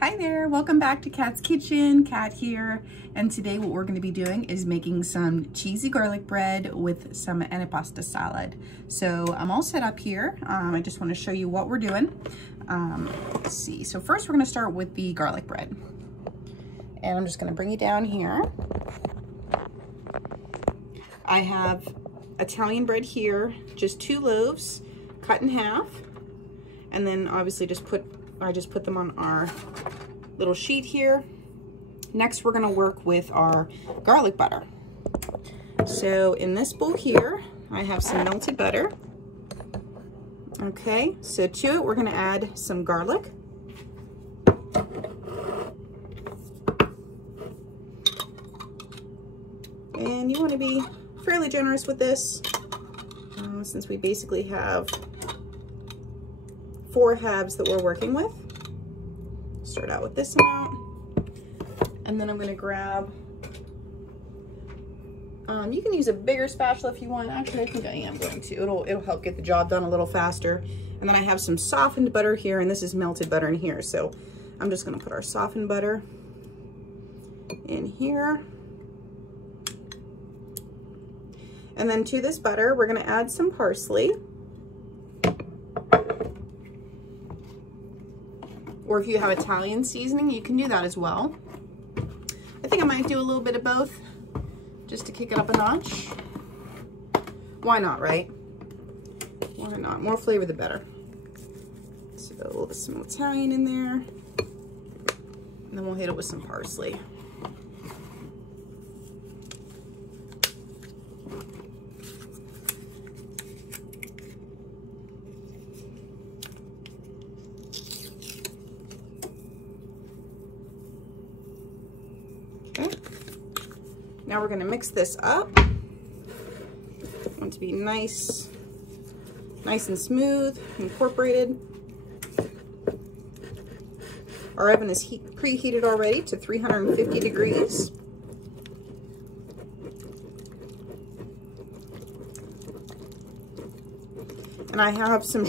Hi there, welcome back to Kat's Kitchen. Kat here, and today what we're going to be doing is making some cheesy garlic bread with some antipasto salad. So I'm all set up here. I just want to show you what we're doing. Let's see, so first we're going to start with the garlic bread. And I'm just going to bring you down here. I have Italian bread here, just 2 loaves cut in half, and then obviously I just put them on our little sheet here. Next, we're gonna work with our garlic butter. So in this bowl here, I have some melted butter. Okay, so to it, we're gonna add some garlic. And you wanna be fairly generous with this, since we basically have 4 halves that we're working with. Start out with this amount, and then I'm going to grab, you can use a bigger spatula if you want. Actually, I think I am going to. It'll help get the job done a little faster. And then I have some softened butter here, and this is melted butter in here. So I'm just going to put our softened butter in here. And then to this butter, we're going to add some parsley. Or if you have Italian seasoning, you can do that as well. I think I might do a little bit of both just to kick it up a notch. Why not, right? Why not? More flavor, the better. So a little bit some Italian in there. And then we'll hit it with some parsley. Now we're going to mix this up. I want it to be nice and smooth, incorporated. Our oven is preheated already to 350 degrees. And I have some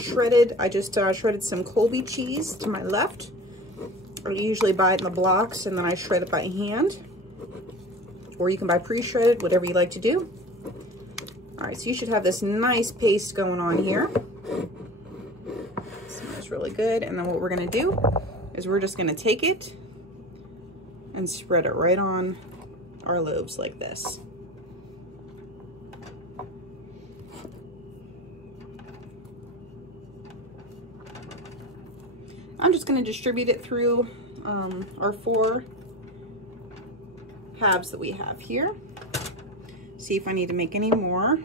I just shredded some Colby cheese to my left. I usually buy it in the blocks and then I shred it by hand. Or you can buy pre-shredded, whatever you like to do. All right, so you should have this nice paste going on here. It smells really good. And then what we're gonna do is we're just gonna take it and spread it right on our loaves like this. I'm just gonna distribute it through our 4 halves that we have here. See if I need to make any more.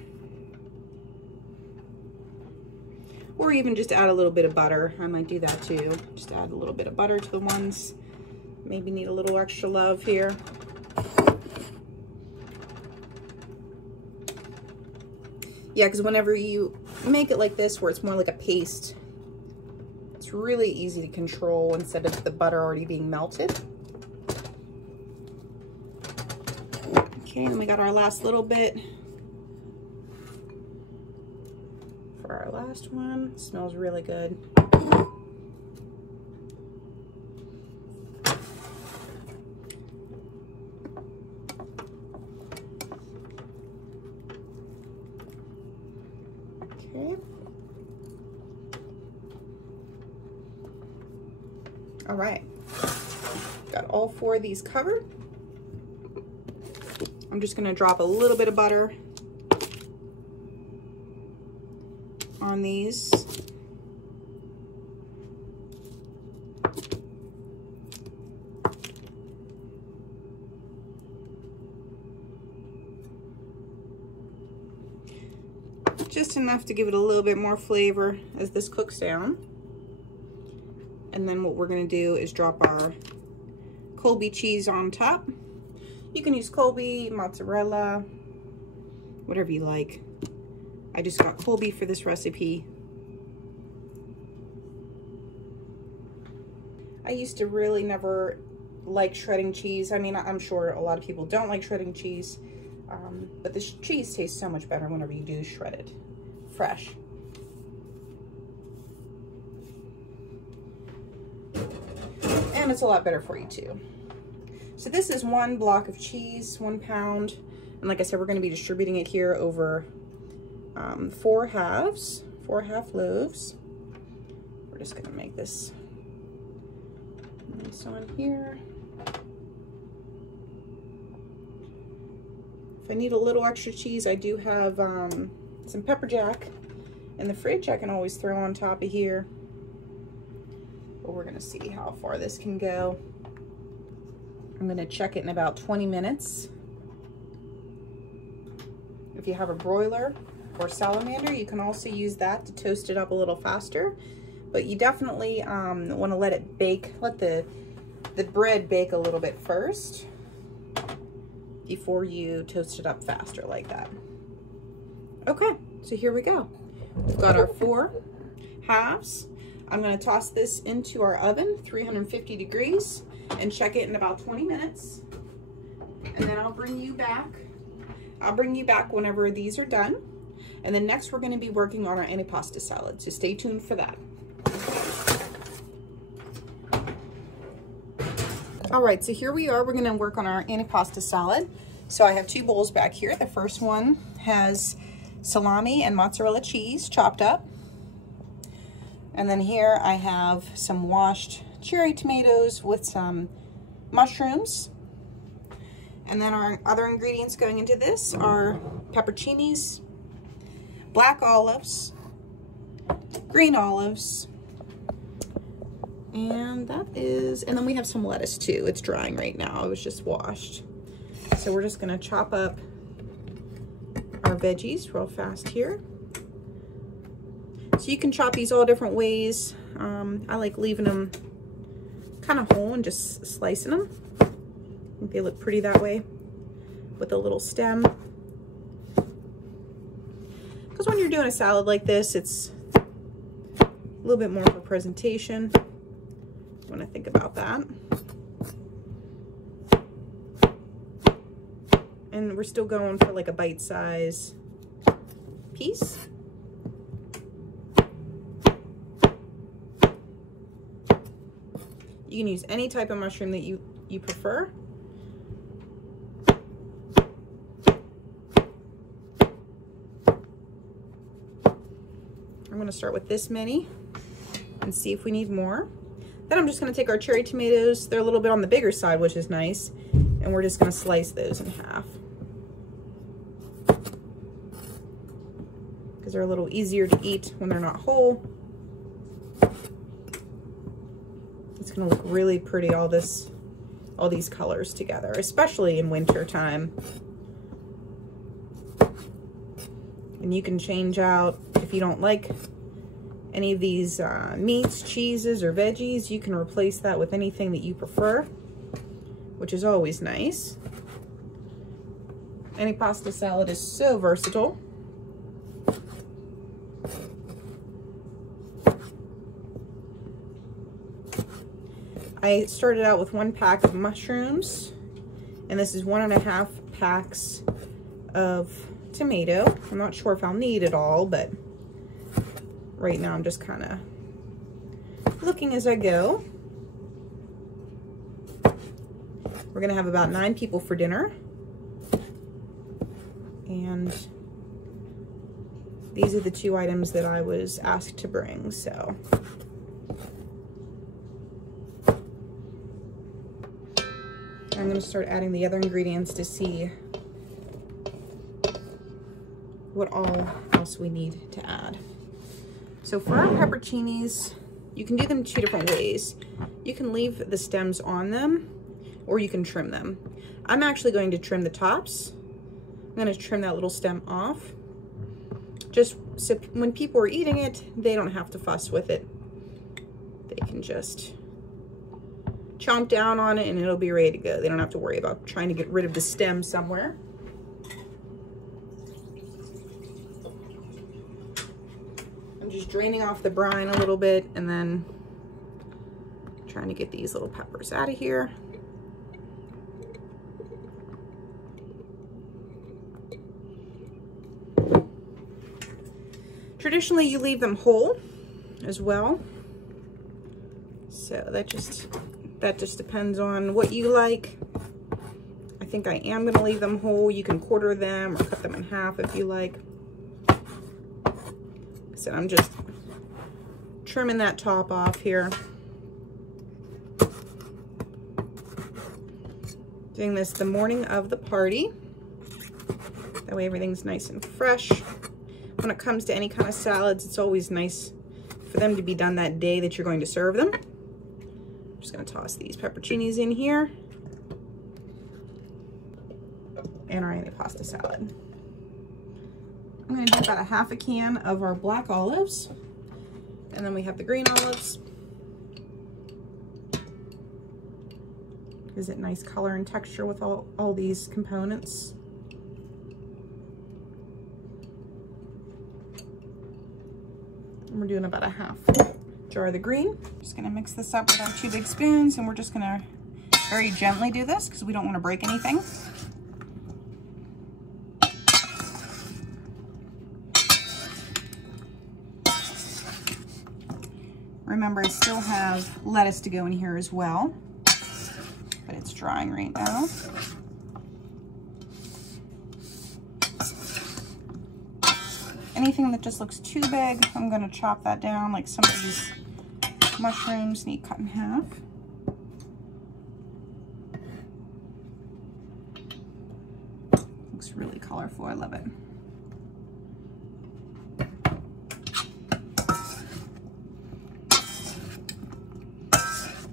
Or even just add a little bit of butter. I might do that too. Just add a little bit of butter to the ones. Maybe need a little extra love here. Yeah, because whenever you make it like this, where it's more like a paste, it's really easy to control instead of the butter already being melted. Okay, and we got our last little bit for our last one. It smells really good. Okay. All right. Got all 4 of these covered. I'm just gonna drop a little bit of butter on these. Just enough to give it a little bit more flavor as this cooks down. And then what we're gonna do is drop our Colby cheese on top. You can use Colby, mozzarella, whatever you like. I just got Colby for this recipe. I used to really never like shredding cheese. I mean, I'm sure a lot of people don't like shredding cheese, but this cheese tastes so much better whenever you do shred it fresh. And and it's a lot better for you too. So this is 1 block of cheese, 1 pound. And like I said, we're going to be distributing it here over 4 halves, 4 half loaves. We're just going to make this nice on here. If I need a little extra cheese, I do have some pepper jack in the fridge I can always throw on top of here. But we're gonna see how far this can go. I'm gonna check it in about 20 minutes. If you have a broiler or salamander, you can also use that to toast it up a little faster. But you definitely wanna let it bake, let the bread bake a little bit first before you toast it up faster like that. Okay, so here we go. We've got our 4 halves. I'm going to toss this into our oven, 350 degrees, and check it in about 20 minutes. And then I'll bring you back. I'll bring you back whenever these are done. And then next we're going to be working on our antipasto salad, so stay tuned for that. All right, so here we are. We're going to work on our antipasto salad. So I have 2 bowls back here. The first one has salami and mozzarella cheese chopped up. And then here I have some washed cherry tomatoes with some mushrooms. And then our other ingredients going into this are peppercinis, black olives, green olives, and then we have some lettuce too. It's drying right now. It was just washed. So we're just gonna chop up our veggies real fast here. So you can chop these all different ways. I like leaving them kind of whole and just slicing them. I think they look pretty that way with a little stem. Because when you're doing a salad like this, it's a little bit more for presentation when I think about that. And we're still going for like a bite size piece. You can use any type of mushroom that you prefer. I'm going to start with this many and see if we need more. Then I'm just going to take our cherry tomatoes. They're a little bit on the bigger side, which is nice. And we're just going to slice those in half. Because they're a little easier to eat when they're not whole. It's going to look really pretty, all these colors together, especially in winter time. And you can change out, if you don't like any of these meats, cheeses, or veggies, you can replace that with anything that you prefer, which is always nice. Antipasto salad is so versatile. I started out with 1 pack of mushrooms, and this is 1.5 packs of tomato. I'm not sure if I'll need it all, but right now I'm just kind of looking as I go. We're gonna have about 9 people for dinner. And these are the 2 items that I was asked to bring, so. I'm going to start adding the other ingredients to see what all else we need to add. So for our peppercinis, you can do them 2 different ways. You can leave the stems on them, or you can trim them. I'm actually going to trim the tops. I'm going to trim that little stem off, just so when people are eating it, they don't have to fuss with it. They can just chomp down on it and it'll be ready to go. They don't have to worry about trying to get rid of the stem somewhere. I'm just draining off the brine a little bit and then trying to get these little peppers out of here. Traditionally, you leave them whole as well. So that just That just depends on what you like. I think I am gonna leave them whole. You can quarter them or cut them in half if you like. So I'm just trimming that top off here. Doing this the morning of the party. That way everything's nice and fresh. When it comes to any kind of salads, it's always nice for them to be done that day that you're going to serve them. I'm just gonna toss these peppercinis in here. And our antipasto salad. I'm gonna do about a half a can of our black olives. And then we have the green olives. Gives it nice color and texture with all these components. And we're doing about a half jar of the green. Just gonna mix this up with our 2 big spoons, and we're just gonna very gently do this because we don't want to break anything. Remember, I still have lettuce to go in here as well, but it's drying right now. Anything that just looks too big, I'm going to chop that down. Like some of these mushrooms need cut in half. Looks really colorful. I love it.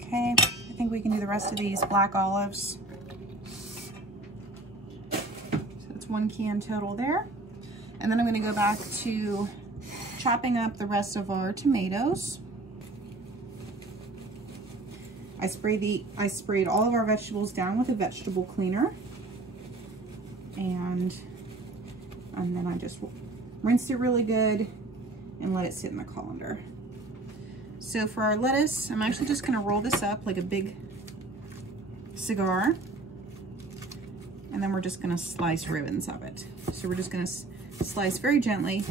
Okay, I think we can do the rest of these black olives. So that's 1 can total there. And then I'm going to go back to chopping up the rest of our tomatoes. I sprayed all of our vegetables down with a vegetable cleaner. And then I just rinsed it really good and let it sit in the colander. So for our lettuce, I'm actually just going to roll this up like a big cigar. And then we're just going to slice ribbons of it. So we're just going to slice very gently.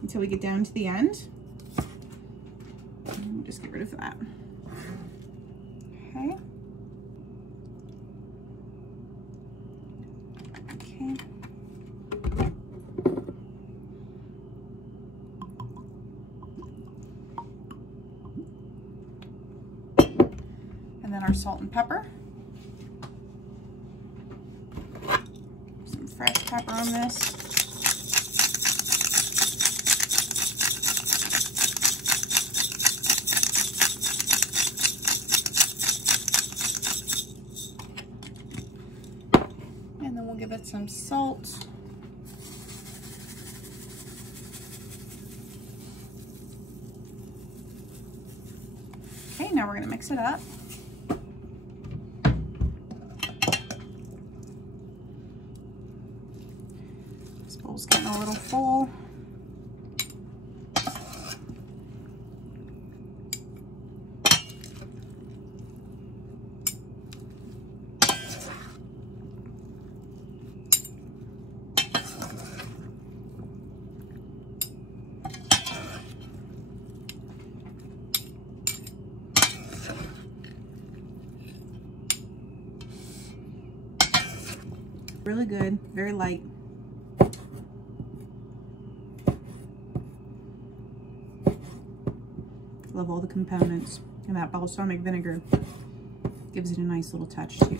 Until we get down to the end. And we'll just get rid of that. Okay. Okay. And then our salt and pepper. Some fresh pepper on this. And then we'll give it some salt. Okay, now we're going to mix it up. This bowl's getting a little full. Really good, very light. Love all the components, and that balsamic vinegar gives it a nice little touch too.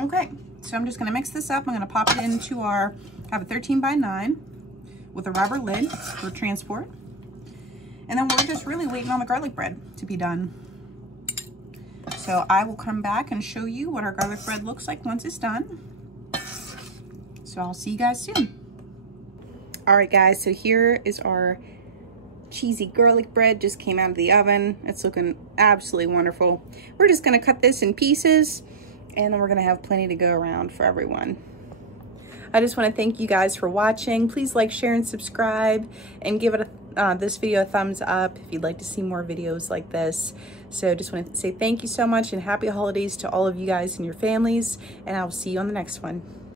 Okay, so I'm just gonna mix this up. I'm gonna pop it into I have a 13x9 with a rubber lid for transport. And then we're just really waiting on the garlic bread to be done. So I will come back and show you what our garlic bread looks like once it's done. So I'll see you guys soon. All right, guys, so here is our cheesy garlic bread. Just came out of the oven. It's looking absolutely wonderful. We're just gonna cut this in pieces, and then we're gonna have plenty to go around for everyone. I just wanna thank you guys for watching. Please like, share, and subscribe, and give it a this video a thumbs up if you'd like to see more videos like this. So just want to say thank you so much and happy holidays to all of you guys and your families, and I will see you on the next one.